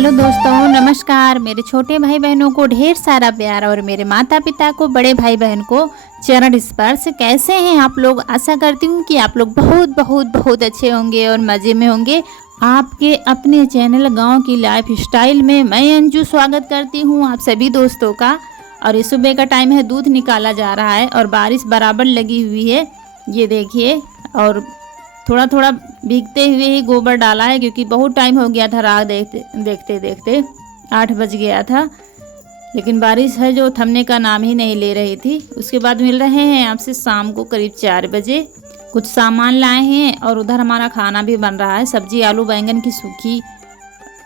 Hello दोस्तों, नमस्कार। मेरे छोटे भाई बहनों को ढेर सारा प्यार और मेरे माता पिता को, बड़े भाई बहन को चरण स्पर्श। कैसे हैं आप लोग? आशा करती हूँ कि आप लोग बहुत बहुत बहुत अच्छे होंगे और मज़े में होंगे। आपके अपने चैनल गांव की लाइफ स्टाइल में मैं अंजू स्वागत करती हूँ आप सभी दोस्तों का। और इस सुबह का टाइम है, दूध निकाला जा रहा है और बारिश बराबर लगी हुई है, ये देखिए। और थोड़ा थोड़ा भीगते हुए ही गोबर डाला है, क्योंकि बहुत टाइम हो गया था, रात देखते देखते देखते 8 बज गया था। लेकिन बारिश है जो थमने का नाम ही नहीं ले रही थी। उसके बाद मिल रहे हैं आपसे शाम को करीब 4 बजे। कुछ सामान लाए हैं और उधर हमारा खाना भी बन रहा है। सब्जी आलू बैंगन की सूखी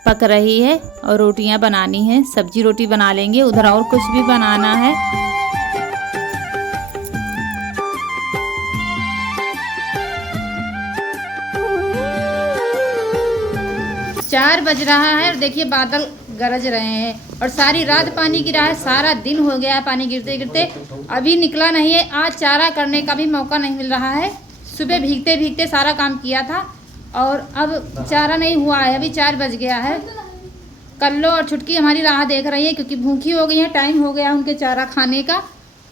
पक रही है और रोटियां बनानी है। सब्जी रोटी बना लेंगे, उधर और कुछ भी बनाना है। 4 बज रहा है और देखिए बादल गरज रहे हैं और सारी रात पानी गिरा है। सारा दिन हो गया है पानी गिरते गिरते, अभी निकला नहीं है। आज चारा करने का भी मौका नहीं मिल रहा है। सुबह भीगते भीगते सारा काम किया था और अब चारा नहीं हुआ है। अभी 4 बज गया है। कल्लो और छुटकी हमारी राह देख रही है, क्योंकि भूखी हो गई है। टाइम हो गया उनके चारा खाने का,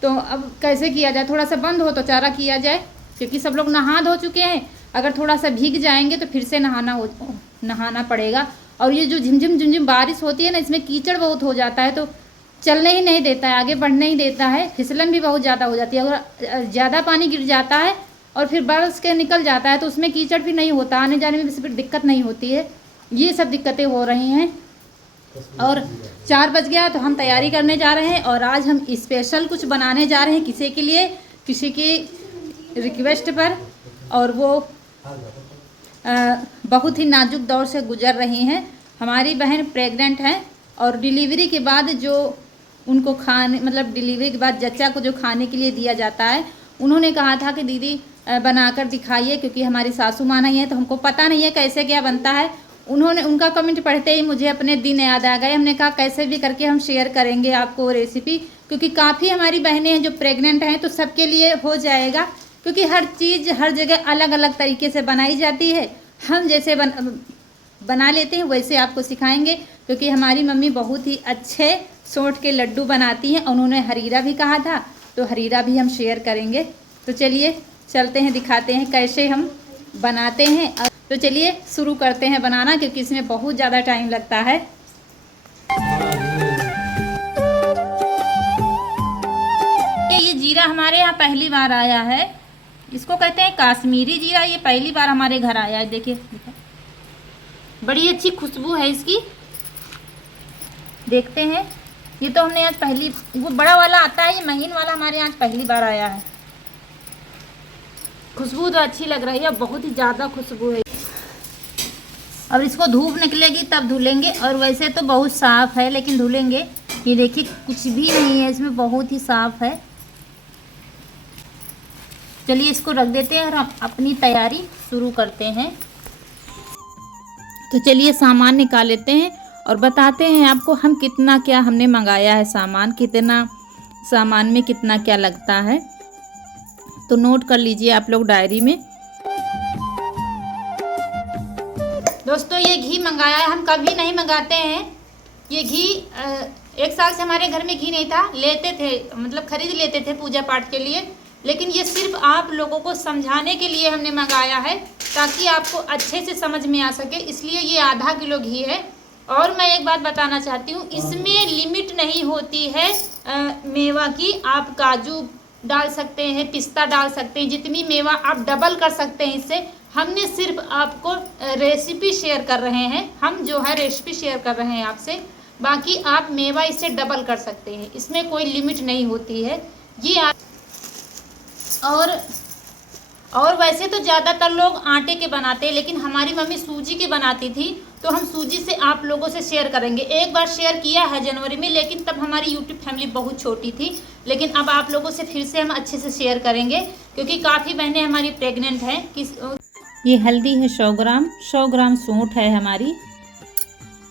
तो अब कैसे किया जाए? थोड़ा सा बंद हो तो चारा किया जाए, क्योंकि सब लोग नहा धो चुके हैं। अगर थोड़ा सा भीग जाएंगे तो फिर से नहाना पड़ेगा। और ये जो झिमझिम झिमझिम बारिश होती है ना, इसमें कीचड़ बहुत हो जाता है, तो चलने ही नहीं देता है, आगे बढ़ने ही देता है। फिसलन भी बहुत ज़्यादा हो जाती है। अगर ज़्यादा पानी गिर जाता है और फिर बरस के निकल जाता है तो उसमें कीचड़ भी नहीं होता, आने जाने में फिर दिक्कत नहीं होती है। ये सब दिक्कतें हो रही हैं। और 4 बज गया तो हम तैयारी करने जा रहे हैं और आज हम स्पेशल कुछ बनाने जा रहे हैं किसी के लिए, किसी की रिक्वेस्ट पर। और वो बहुत ही नाजुक दौर से गुजर रही हैं। हमारी बहन प्रेग्नेंट हैं और डिलीवरी के बाद जो उनको खाने, मतलब डिलीवरी के बाद जच्चा को जो खाने के लिए दिया जाता है, उन्होंने कहा था कि दीदी बनाकर दिखाइए, क्योंकि हमारी सासू माँ नहीं है तो हमको पता नहीं है कैसे क्या बनता है। उनका कमेंट पढ़ते ही मुझे अपने दिन याद आ गए। हमने कहा कैसे भी करके हम शेयर करेंगे आपको रेसिपी, क्योंकि काफ़ी हमारी बहनें हैं जो प्रेग्नेंट हैं, तो सबके लिए हो जाएगा। क्योंकि हर चीज़ हर जगह अलग अलग तरीके से बनाई जाती है। हम जैसे बना लेते हैं वैसे आपको सिखाएंगे, क्योंकि हमारी मम्मी बहुत ही अच्छे सोंठ के लड्डू बनाती हैं। उन्होंने हरीरा भी कहा था, तो हरीरा भी हम शेयर करेंगे। तो चलिए चलते हैं, दिखाते हैं कैसे हम बनाते हैं। तो चलिए शुरू करते हैं बनाना, क्योंकि इसमें बहुत ज़्यादा टाइम लगता है। ये जीरा हमारे यहाँ पहली बार आया है, इसको कहते हैं काश्मीरी जीरा। ये पहली बार हमारे घर आया है। देखिए बड़ी अच्छी खुशबू है इसकी। देखते हैं, ये तो हमने आज पहली, वो बड़ा वाला आता है, ये महीन वाला हमारे यहाँ पहली बार आया है। खुशबू तो अच्छी लग रही है, बहुत ही ज़्यादा खुशबू है। अब इसको धूप निकलेगी तब धुलेंगे, और वैसे तो बहुत साफ़ है लेकिन धुलेंगे। ये देखिए कुछ भी नहीं है इसमें, बहुत ही साफ़ है। चलिए इसको रख देते हैं और हम अपनी तैयारी शुरू करते हैं। तो चलिए सामान निकाल लेते हैं और बताते हैं आपको हम कितना क्या हमने मंगाया है सामान, कितना सामान में कितना क्या लगता है। तो नोट कर लीजिए आप लोग डायरी में। दोस्तों ये घी मंगाया है, हम कभी नहीं मंगाते हैं ये घी। 1 साल से हमारे घर में घी नहीं था, लेते थे, मतलब खरीद लेते थे पूजा पाठ के लिए। लेकिन ये सिर्फ आप लोगों को समझाने के लिए हमने मंगाया है, ताकि आपको अच्छे से समझ में आ सके, इसलिए ये आधा किलो घी है। और मैं एक बात बताना चाहती हूँ, इसमें लिमिट नहीं होती है मेवा की। आप काजू डाल सकते हैं, पिस्ता डाल सकते हैं, जितनी मेवा आप डबल कर सकते हैं इससे। हमने सिर्फ आपको रेसिपी शेयर कर रहे हैं, हम जो है रेसिपी शेयर कर रहे हैं आपसे। बाकी आप मेवा इससे डबल कर सकते हैं, इसमें कोई लिमिट नहीं होती है ये। और वैसे तो ज़्यादातर लोग आटे के बनाते हैं, लेकिन हमारी मम्मी सूजी की बनाती थी, तो हम सूजी से आप लोगों से शेयर करेंगे। एक बार शेयर किया है जनवरी में, लेकिन तब हमारी यूट्यूब फैमिली बहुत छोटी थी। लेकिन अब आप लोगों से फिर से हम अच्छे से शेयर करेंगे, क्योंकि काफ़ी बहनें हमारी प्रेग्नेंट हैं। ये हल्दी है 100 ग्राम, 100 ग्राम सौंठ है हमारी,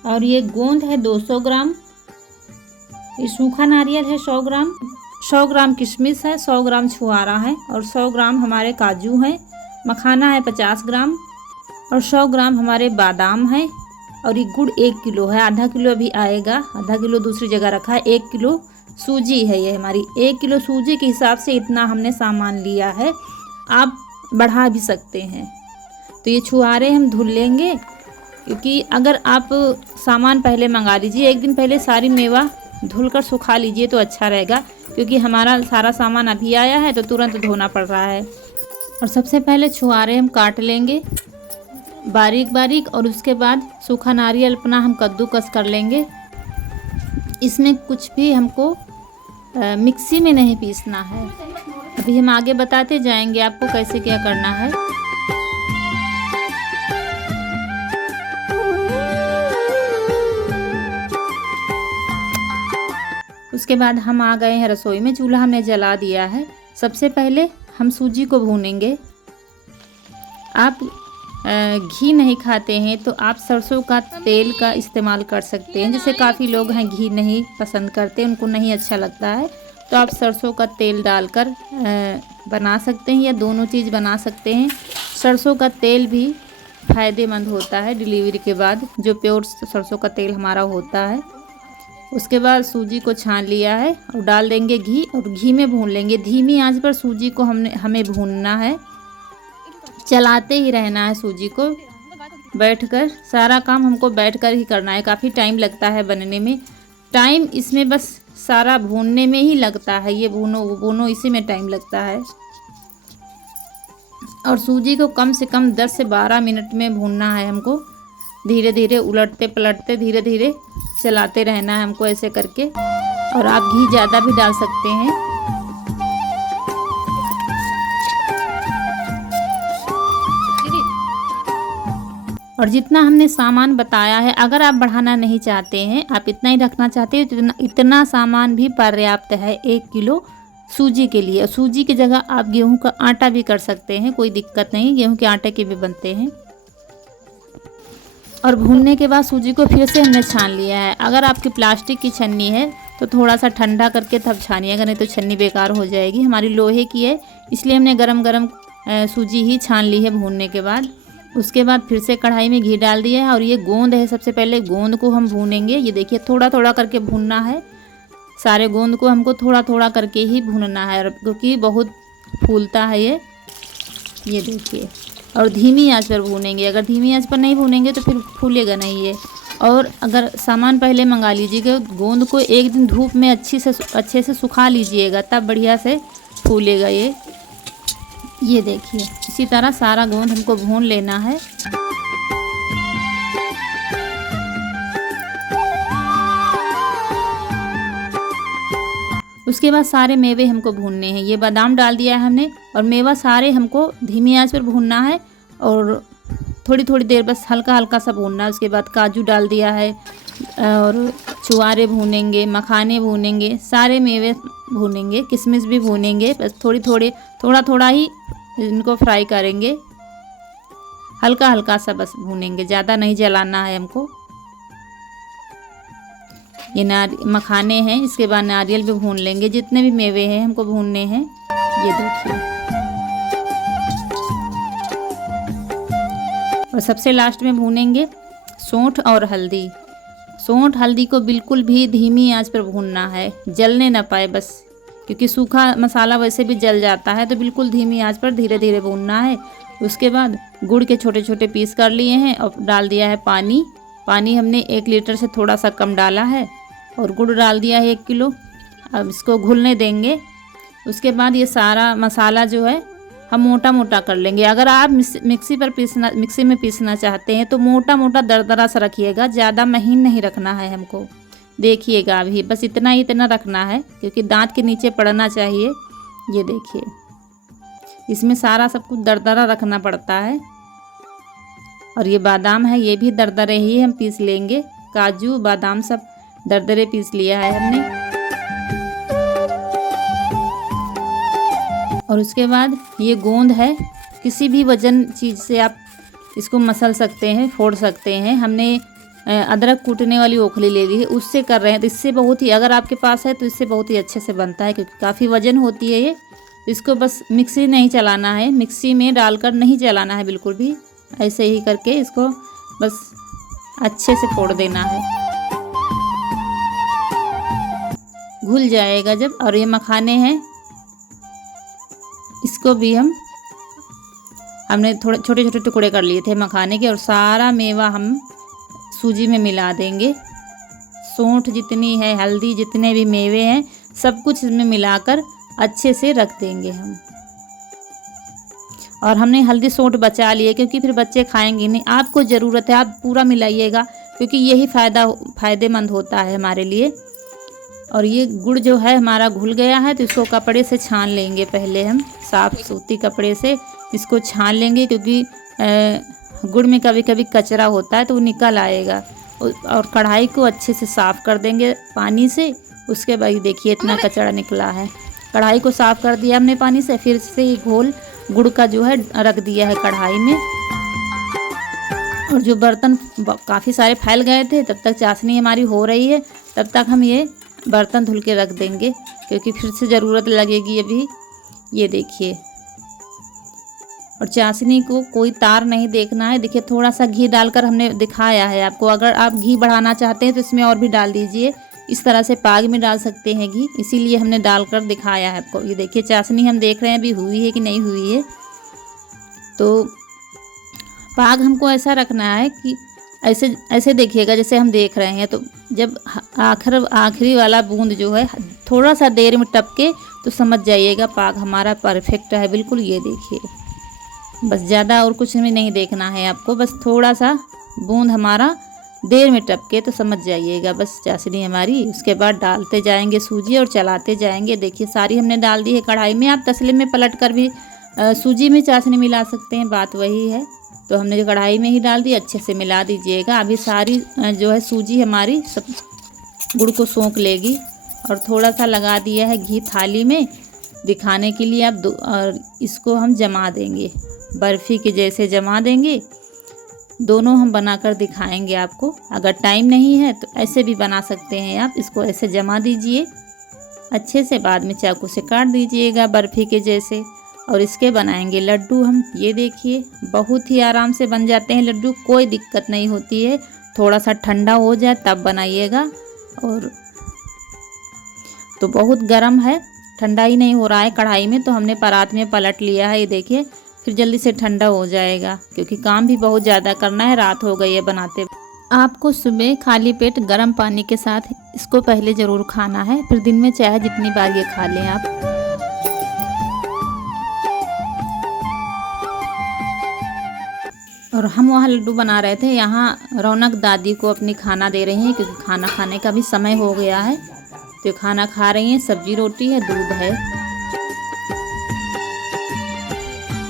और ये गोंद है 200 ग्राम, ये सूखा नारियल है 100 ग्राम, 100 ग्राम किशमिश है, 100 ग्राम छुआरा है, और 100 ग्राम हमारे काजू हैं, मखाना है 50 ग्राम, और 100 ग्राम हमारे बादाम हैं, और ये गुड़ 1 किलो है, आधा किलो अभी आएगा, आधा किलो दूसरी जगह रखा है। 1 किलो सूजी है ये हमारी। 1 किलो सूजी के हिसाब से इतना हमने सामान लिया है, आप बढ़ा भी सकते हैं। तो ये छुहारे हम धुल लेंगे, क्योंकि अगर आप सामान पहले मंगा लीजिए, एक दिन पहले सारी मेवा धुल कर सुखा लीजिए तो अच्छा रहेगा, क्योंकि हमारा सारा सामान अभी आया है तो तुरंत धोना पड़ रहा है। और सबसे पहले छुहारे हम काट लेंगे बारीक बारीक, और उसके बाद सूखा नारियल अपना हम कद्दूकस कर लेंगे। इसमें कुछ भी हमको मिक्सी में नहीं पीसना है, अभी हम आगे बताते जाएंगे आपको कैसे क्या करना है। उसके बाद हम आ गए हैं रसोई में, चूल्हा हमने जला दिया है। सबसे पहले हम सूजी को भूनेंगे। आप घी नहीं खाते हैं तो आप सरसों का तेल का इस्तेमाल कर सकते हैं। जैसे काफ़ी लोग हैं घी नहीं पसंद करते, उनको नहीं अच्छा लगता है, तो आप सरसों का तेल डालकर बना सकते हैं, या दोनों चीज़ बना सकते हैं। सरसों का तेल भी फ़ायदेमंद होता है डिलीवरी के बाद, जो प्योर सरसों का तेल हमारा होता है। उसके बाद सूजी को छान लिया है और डाल देंगे घी, और घी में भून लेंगे। धीमी आंच पर सूजी को हमें भूनना है, चलाते ही रहना है सूजी को बैठकर। सारा काम हमको बैठकर ही करना है, काफ़ी टाइम लगता है बनने में। टाइम इसमें बस सारा भूनने में ही लगता है, ये भूनो वो भूनो इसी में टाइम लगता है। और सूजी को कम से कम 10 से 12 मिनट में भूनना है हमको। धीरे धीरे उलटते पलटते धीरे धीरे चलाते रहना है हमको ऐसे करके। और आप घी ज़्यादा भी डाल सकते हैं। और जितना हमने सामान बताया है, अगर आप बढ़ाना नहीं चाहते हैं, आप इतना ही रखना चाहते हैं, तो इतना सामान भी पर्याप्त है 1 किलो सूजी के लिए। सूजी की जगह आप गेहूं का आटा भी कर सकते हैं, कोई दिक्कत नहीं, गेहूं के आटे के भी बनते हैं। और भूनने के बाद सूजी को फिर से हमने छान लिया है। अगर आपकी प्लास्टिक की छन्नी है तो थोड़ा सा ठंडा करके तब छानिएगा, नहीं तो छन्नी बेकार हो जाएगी। हमारी लोहे की है, इसलिए हमने गरम गरम सूजी ही छान ली है भूनने के बाद। उसके बाद फिर से कढ़ाई में घी डाल दिया है, और ये गोंद है, सबसे पहले गोंद को हम भूनेंगे। ये देखिए थोड़ा थोड़ा करके भूनना है, सारे गोंद को हमको थोड़ा थोड़ा करके ही भूनना है, क्योंकि बहुत फूलता है ये देखिए। और धीमी आंच पर भूनेंगे, अगर धीमी आंच पर नहीं भूनेंगे तो फिर फूलेगा नहीं ये। और अगर सामान पहले मंगा लीजिएगा, गोंद को एक दिन धूप में अच्छे से सुखा लीजिएगा, तब बढ़िया से फूलेगा ये देखिए। इसी तरह सारा गोंद हमको भून लेना है। उसके बाद सारे मेवे हमको भूनने हैं। ये बादाम डाल दिया है हमने, और मेवा सारे हमको धीमी आंच पर भूनना है, और थोड़ी थोड़ी देर बस हल्का हल्का सा भूनना है। उसके बाद काजू डाल दिया है, और छुआरे भूनेंगे, मखाने भूनेंगे, सारे मेवे भूनेंगे, किशमिश भी भूनेंगे। बस थोड़ा थोड़ा ही इनको फ्राई करेंगे, हल्का हल्का सा बस भूनेंगे, ज़्यादा नहीं जलाना है हमको। ये मखाने हैं, इसके बाद नारियल भी भून लेंगे, जितने भी मेवे हैं हमको भूनने हैं। ये देखिए। और सबसे लास्ट में भूनेंगे सौंठ और हल्दी। सौंठ हल्दी को बिल्कुल भी धीमी आंच पर भूनना है, जलने ना पाए बस, क्योंकि सूखा मसाला वैसे भी जल जाता है, तो बिल्कुल धीमी आंच पर धीरे धीरे भूनना है। उसके बाद गुड़ के छोटे छोटे पीस कर लिए हैं, और डाल दिया है पानी। पानी हमने 1 लीटर से थोड़ा सा कम डाला है, और गुड़ डाल दिया है 1 किलो। अब इसको घुलने देंगे। उसके बाद ये सारा मसाला जो है हम मोटा मोटा कर लेंगे। अगर आप मिक्सी में पीसना चाहते हैं तो मोटा मोटा दरदरा सा रखिएगा, ज़्यादा महीन नहीं रखना है हमको। देखिएगा अभी बस इतना रखना है, क्योंकि दांत के नीचे पड़ना चाहिए। ये देखिए, इसमें सारा सब कुछ दरदरा रखना पड़ता है। और ये बादाम है, ये भी दरदरे ही हम पीस लेंगे। काजू बादाम सब दरदरे पीस लिया है हमने। और उसके बाद ये गोंद है, किसी भी वजन चीज़ से आप इसको मसल सकते हैं, फोड़ सकते हैं। हमने अदरक कूटने वाली ओखली ले ली है, उससे कर रहे हैं, तो इससे बहुत ही, अगर आपके पास है तो इससे बहुत ही अच्छे से बनता है, क्योंकि काफ़ी वजन होती है ये। इसको बस मिक्सी नहीं चलाना है, मिक्सी में डालकर नहीं चलाना है बिल्कुल भी, ऐसे ही करके इसको बस अच्छे से फोड़ देना है, घुल जाएगा जब। और ये मखाने हैं, इसको भी हमने थोड़े छोटे छोटे टुकड़े कर लिए थे मखाने के, और सारा मेवा हम सूजी में मिला देंगे। सौंठ जितनी है, हल्दी, जितने भी मेवे हैं, सब कुछ इसमें मिलाकर अच्छे से रख देंगे हम। और हमने हल्दी सौंठ बचा लिए क्योंकि फिर बच्चे खाएंगे नहीं। आपको ज़रूरत है आप पूरा मिलाइएगा, क्योंकि यही फ़ायदेमंद होता है हमारे लिए। और ये गुड़ जो है हमारा घुल गया है, तो इसको कपड़े से छान लेंगे। पहले हम साफ़ सूती कपड़े से इसको छान लेंगे, क्योंकि गुड़ में कभी कभी कचरा होता है तो वो निकल आएगा। और कढ़ाई को अच्छे से साफ़ कर देंगे पानी से। उसके बाद देखिए इतना कचरा निकला है। कढ़ाई को साफ़ कर दिया हमने पानी से, फिर से ये घोल गुड़ का जो है रख दिया है कढ़ाई में। और जो बर्तन काफ़ी सारे फैल गए थे, तब तक चाशनी हमारी हो रही है, तब तक हम ये बर्तन धुल के रख देंगे, क्योंकि फिर से ज़रूरत लगेगी अभी। ये देखिए, और चाशनी को कोई तार नहीं देखना है। देखिए थोड़ा सा घी डालकर हमने दिखाया है आपको। अगर आप घी बढ़ाना चाहते हैं तो इसमें और भी डाल दीजिए। इस तरह से पाग में डाल सकते हैं घी, इसीलिए हमने डालकर दिखाया है आपको। ये देखिए चाशनी हम देख रहे हैं अभी हुई है कि नहीं हुई है। तो पाग हमको ऐसा रखना है कि ऐसे ऐसे देखिएगा जैसे हम देख रहे हैं। तो जब आखिरी वाला बूंद जो है थोड़ा सा देर में टपके, तो समझ जाइएगा पाग हमारा परफेक्ट है बिल्कुल। ये देखिए, बस ज़्यादा और कुछ भी नहीं देखना है आपको, बस थोड़ा सा बूंद हमारा देर में टपके तो समझ जाइएगा बस चाशनी हमारी। उसके बाद डालते जाएंगे सूजी और चलाते जाएंगे। देखिए सारी हमने डाल दी है कढ़ाई में। आप तसले में पलट कर भी सूजी में चाशनी मिला सकते हैं, बात वही है। तो हमने जो कढ़ाई में ही डाल दी, अच्छे से मिला दीजिएगा। अभी सारी जो है सूजी हमारी सब गुड़ को सोख लेगी। और थोड़ा सा लगा दिया है घी थाली में दिखाने के लिए आप और इसको हम जमा देंगे, बर्फ़ी के जैसे जमा देंगे। दोनों हम बनाकर दिखाएंगे आपको। अगर टाइम नहीं है तो ऐसे भी बना सकते हैं आप। इसको ऐसे जमा दीजिए अच्छे से, बाद में चाकू से काट दीजिएगा बर्फ़ी के जैसे। और इसके बनाएंगे लड्डू हम। ये देखिए बहुत ही आराम से बन जाते हैं लड्डू, कोई दिक्कत नहीं होती है। थोड़ा सा ठंडा हो जाए तब बनाइएगा। और तो बहुत गर्म है, ठंडा ही नहीं हो रहा है कढ़ाई में, तो हमने परात में पलट लिया है। ये देखिए फिर जल्दी से ठंडा हो जाएगा, क्योंकि काम भी बहुत ज़्यादा करना है, रात हो गई है बनाते। आपको सुबह खाली पेट गर्म पानी के साथ इसको पहले ज़रूर खाना है, फिर दिन में चाहे जितनी बार ये खा लें आप। और हम वहाँ लड्डू बना रहे थे, यहाँ रौनक दादी को अपनी खाना दे रही हैं, क्योंकि खाना खाने का भी समय हो गया है। तो खाना खा रही हैं, सब्जी रोटी है, दूध है।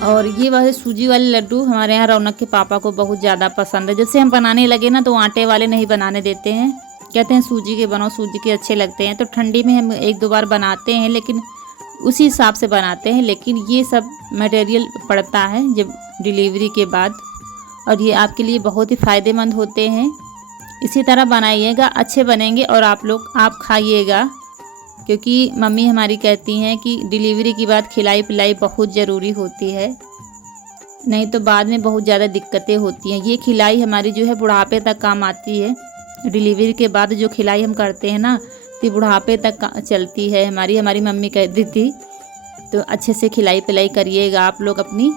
और ये वाले सूजी वाले लड्डू हमारे यहाँ रौनक के पापा को बहुत ज़्यादा पसंद है। जैसे हम बनाने लगे ना तो आटे वाले नहीं बनाने देते हैं, कहते हैं सूजी के बनाओ, सूजी के अच्छे लगते हैं। तो ठंडी में हम एक दो बार बनाते हैं, लेकिन उसी हिसाब से बनाते हैं। लेकिन ये सब मटेरियल पड़ता है जब डिलीवरी के बाद, और ये आपके लिए बहुत ही फ़ायदेमंद होते हैं। इसी तरह बनाइएगा, अच्छे बनेंगे और आप खाइएगा, क्योंकि मम्मी हमारी कहती हैं कि डिलीवरी के बाद खिलाई पिलाई बहुत ज़रूरी होती है, नहीं तो बाद में बहुत ज़्यादा दिक्कतें होती हैं। ये खिलाई हमारी जो है बुढ़ापे तक काम आती है। डिलीवरी के बाद जो खिलाई हम करते हैं ना, तो बुढ़ापे तक चलती है हमारी मम्मी कहती थी। तो अच्छे से खिलाई पिलाई करिएगा आप लोग अपनी।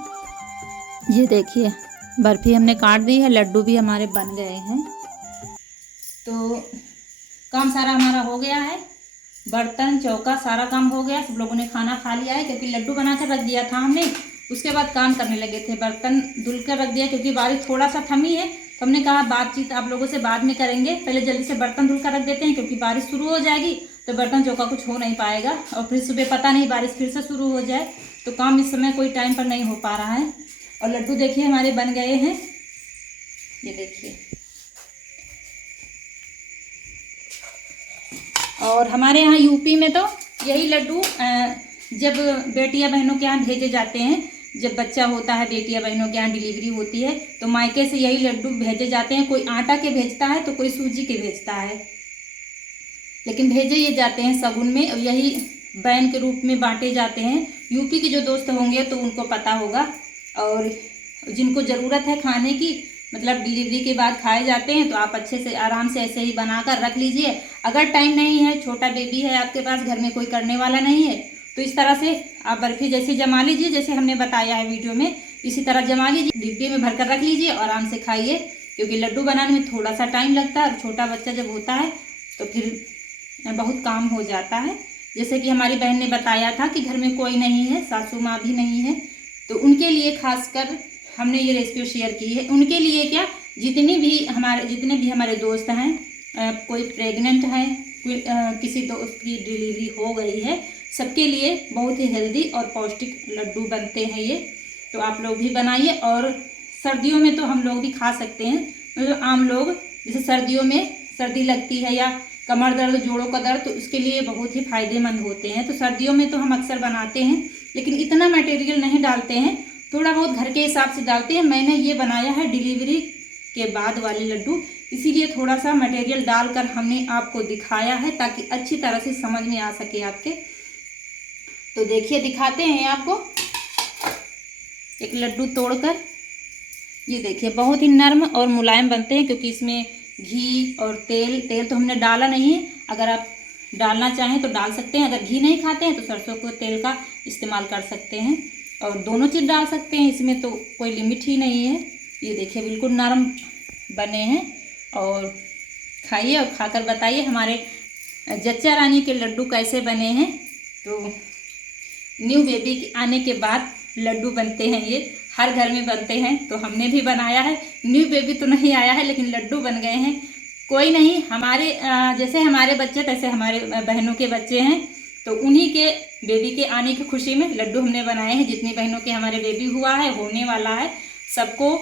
ये देखिए बर्फ़ी हमने काट दी है, लड्डू भी हमारे बन गए हैं। तो काम सारा हमारा हो गया है, बर्तन चौका सारा काम हो गया। सब लोगों ने खाना खा लिया है, क्योंकि लड्डू बना कर रख दिया था हमने। उसके बाद काम करने लगे थे, बर्तन धुल कर रख दिया, क्योंकि बारिश थोड़ा सा थमी है। तो हमने कहा बातचीत आप लोगों से बाद में करेंगे, पहले जल्दी से बर्तन धुल कर रख देते हैं, क्योंकि बारिश शुरू हो जाएगी तो बर्तन चौका कुछ हो नहीं पाएगा। और फिर सुबह पता नहीं बारिश फिर से शुरू हो जाए, तो काम इस समय कोई टाइम पर नहीं हो पा रहा है। और लड्डू देखिए हमारे बन गए हैं, ये देखिए। और हमारे यहाँ यूपी में तो यही लड्डू जब बेटियां बहनों के यहाँ भेजे जाते हैं, जब बच्चा होता है बेटियां बहनों के यहाँ डिलीवरी होती है, तो मायके से यही लड्डू भेजे जाते हैं। कोई आटा के भेजता है तो कोई सूजी के भेजता है, लेकिन भेजे ये जाते हैं शगुन में, और यही बैन के रूप में बांटे जाते हैं। यूपी के जो दोस्त होंगे तो उनको पता होगा, और जिनको ज़रूरत है खाने की मतलब डिलीवरी के बाद खाए जाते हैं, तो आप अच्छे से आराम से ऐसे ही बनाकर रख लीजिए। अगर टाइम नहीं है, छोटा बेबी है आपके पास, घर में कोई करने वाला नहीं है, तो इस तरह से आप बर्फ़ी जैसे जमा लीजिए, जैसे हमने बताया है वीडियो में, इसी तरह जमा लीजिए, डिब्बे में भरकर रख लीजिए और आराम से खाइए। क्योंकि लड्डू बनाने में थोड़ा सा टाइम लगता है और छोटा बच्चा जब होता है तो फिर बहुत काम हो जाता है। जैसे कि हमारी बहन ने बताया था कि घर में कोई नहीं है, सासू माँ भी नहीं है, तो उनके लिए खासकर हमने ये रेसिपी शेयर की है। उनके लिए क्या, जितने भी हमारे दोस्त हैं, कोई प्रेग्नेंट है, कोई किसी दोस्त की डिलीवरी हो गई है, सबके लिए बहुत ही हेल्दी और पौष्टिक लड्डू बनते हैं ये। तो आप लोग भी बनाइए। और सर्दियों में तो हम लोग भी खा सकते हैं, मतलब आम लोग, जैसे सर्दियों में सर्दी लगती है या कमर दर्द, जोड़ों का दर्द, तो उसके लिए बहुत ही फायदेमंद होते हैं। तो सर्दियों में तो हम अक्सर बनाते हैं, लेकिन इतना मटेरियल नहीं डालते हैं, थोड़ा बहुत घर के हिसाब से डालते हैं। मैंने ये बनाया है डिलीवरी के बाद वाले लड्डू, इसीलिए थोड़ा सा मटेरियल डालकर हमने आपको दिखाया है, ताकि अच्छी तरह से समझ में आ सके आपके। तो देखिए, दिखाते हैं आपको एक लड्डू तोड़कर। ये देखिए, बहुत ही नरम और मुलायम बनते हैं, क्योंकि इसमें घी और तेल तो हमने डाला नहीं है। अगर आप डालना चाहें तो डाल सकते हैं, अगर घी नहीं खाते हैं तो सरसों के तेल का इस्तेमाल कर सकते हैं, और दोनों चीज़ डाल सकते हैं, इसमें तो कोई लिमिट ही नहीं है। ये देखिए, बिल्कुल नरम बने हैं। और खाइए और खाकर बताइए हमारे जच्चा रानी के लड्डू कैसे बने हैं। तो न्यू बेबी के आने के बाद लड्डू बनते हैं, ये हर घर में बनते हैं, तो हमने भी बनाया है। न्यू बेबी तो नहीं आया है, लेकिन लड्डू बन गए हैं। कोई नहीं, हमारे जैसे हमारे बच्चे तैसे हमारे बहनों के बच्चे हैं, तो उन्हीं के बेबी के आने की खुशी में लड्डू हमने बनाए हैं। जितनी बहनों के हमारे बेबी हुआ है, होने वाला है, सबको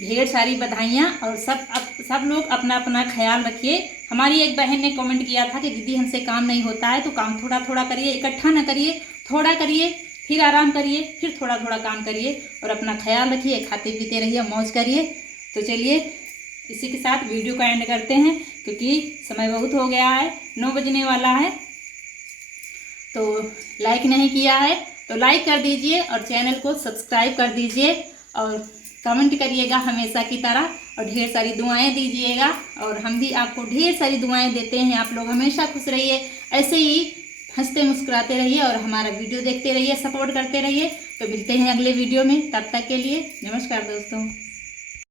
ढेर सारी बधाइयाँ। और सब लोग अपना अपना ख्याल रखिए। हमारी एक बहन ने कमेंट किया था कि दीदी हमसे काम नहीं होता है, तो काम थोड़ा थोड़ा करिए, इकट्ठा ना करिए, थोड़ा करिए, फिर आराम करिए, फिर थोड़ा थोड़ा काम करिए, और अपना ख्याल रखिए, खाते पीते रहिए, मौज करिए। तो चलिए, इसी के साथ वीडियो का एंड करते हैं, क्योंकि समय बहुत हो गया है, 9 बजने वाला है। तो लाइक नहीं किया है तो लाइक कर दीजिए, और चैनल को सब्सक्राइब कर दीजिए, और कमेंट करिएगा हमेशा की तरह, और ढेर सारी दुआएं दीजिएगा। और हम भी आपको ढेर सारी दुआएं देते हैं। आप लोग हमेशा खुश रहिए, ऐसे ही हंसते मुस्कुराते रहिए, और हमारा वीडियो देखते रहिए, सपोर्ट करते रहिए। तो मिलते हैं अगले वीडियो में, तब तक के लिए नमस्कार दोस्तों।